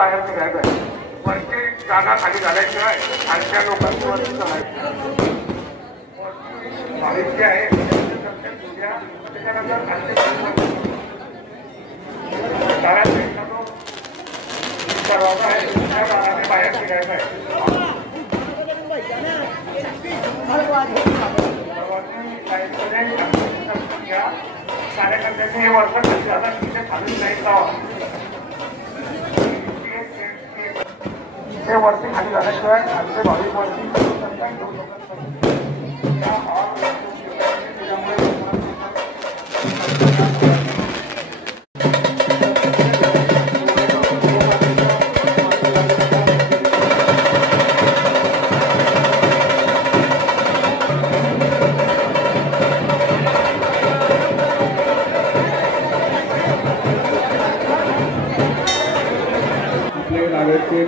बाहेर निघायचं आहे. वरची जागा खाली घालायशिवाय खालच्या लोकांची वरती चालायचं. भाविक जे आहे त्याच्यानंतर दरवाजा आहे त्या दाराने बाहेर निघायचं आहे. कार्यकर्त्यांनी हे वर्ष आता तिथे खाली नाही लावा. हे वरती खाली झाल्याशिवाय आमचे भाविक वरती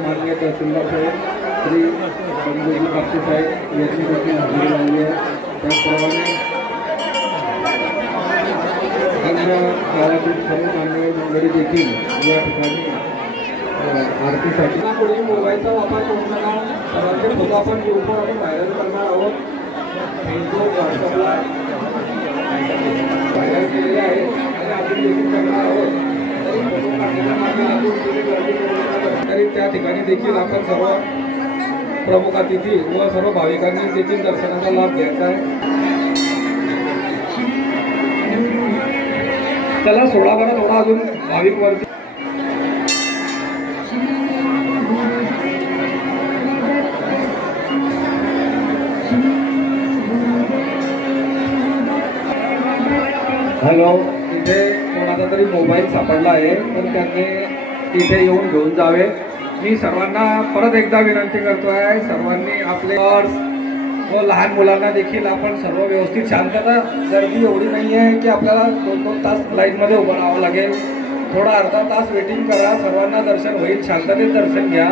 मान्य तहसीलदार साहेब श्री बंधुजी बापू साहेब यांची देखील हजेरी लावली आहे. त्याचप्रमाणे अन्य गावातील सर्व मान्यवर मंडळी देखील या ठिकाणी आरतीसाठी. पुढे मोबाईलचा वापर करू नका. सर्वांचे फोटो आपण ग्रुपवर आपण व्हायरल करणार आहोत. फेसबुक व्हॉट्सअपला व्हायरल केलेले आहे आणि आपण देखील करणार आहोत. तरी त्या ठिकाणी देखील आपण सर्व प्रमुख अतिथी व सर्व भाविकांनी देखील दर्शनाचा लाभ घ्यायचा आहे. चला 16 बरं थोडा अजून भाविक वरती. हॅलो, इथे कोणाचा तरी मोबाईल सापडला आहे तर त्यांनी इथे येऊन घेऊन जावे. मी सर्वांना परत एकदा विनंती करतोय, सर्वांनी आपले पर्स व लहान मुलांना देखील आपण सर्व व्यवस्थित शांतता. गर्दी एवढी नाही आहे की आपल्याला 2-2 तास लाईनमध्ये उभं राहावं लागेल. थोडा अर्धा तास वेटिंग करा. सर्वांना दर्शन होईल. शांततेत दर्शन घ्या.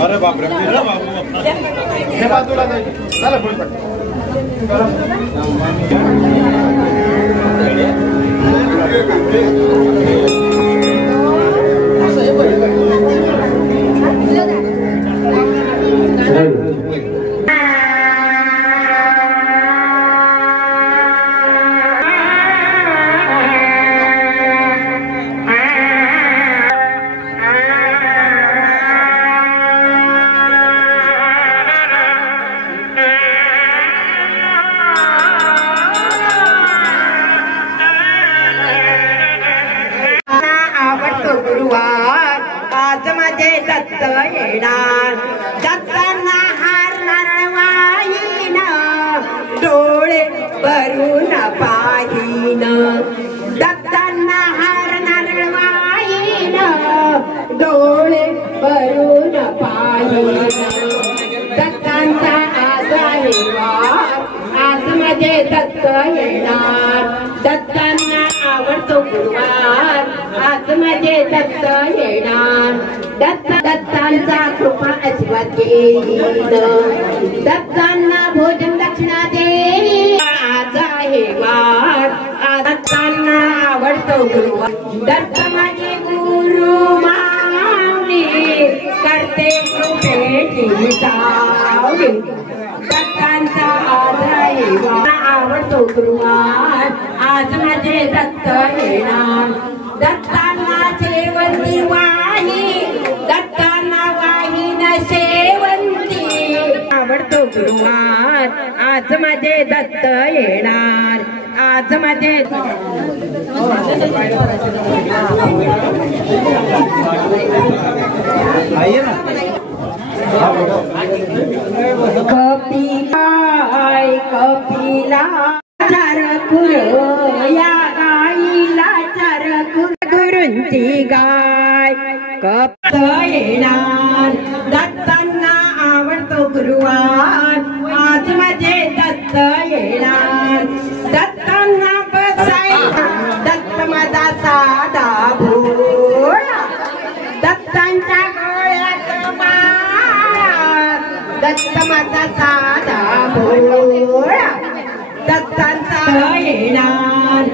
अरे बापरे, हे बाजूला झालं फुल पट. दत्तांना हार नारळवाईन डोळे भरून पाहीन. दत्तांना हार नारळवाईन डोळे भरून पाहीन. दत्तांचा आज आहे वार, आतमध्ये दत्त येणार. दत्तांना आवडतो गुरुवार, आतमध्ये दत्त येणार. दत्तांचा कृपा आशीर्वाद घेईन. दत्तांना भोजन दक्षिणा देईन. आज आहे वार, दत्तांना आवडतो गुरुवार. दत्त माझे गुरु माऊली, करते कृपेची सावली. दत्तांचा आज आहे वार. आवडतो गुरुवार आज माझे दत्त येणार दत्तांना शेवंती वाही दत्तांना वाही न शेवंती आवडतो गुरुवार आज माझे दत्त येणार आज माझे कपिला चार कुर या गाईला चार कुर गुरूंची गाय कप येणार दत्तांना आवडतो गुरुवार आज माझे दत्त येणार दत्तांना बसायला दत्त माझा साधा भोळा दत्तांच्या गळ्यात माळा दत्त माझा साधा भोळा दत्तांचा येणार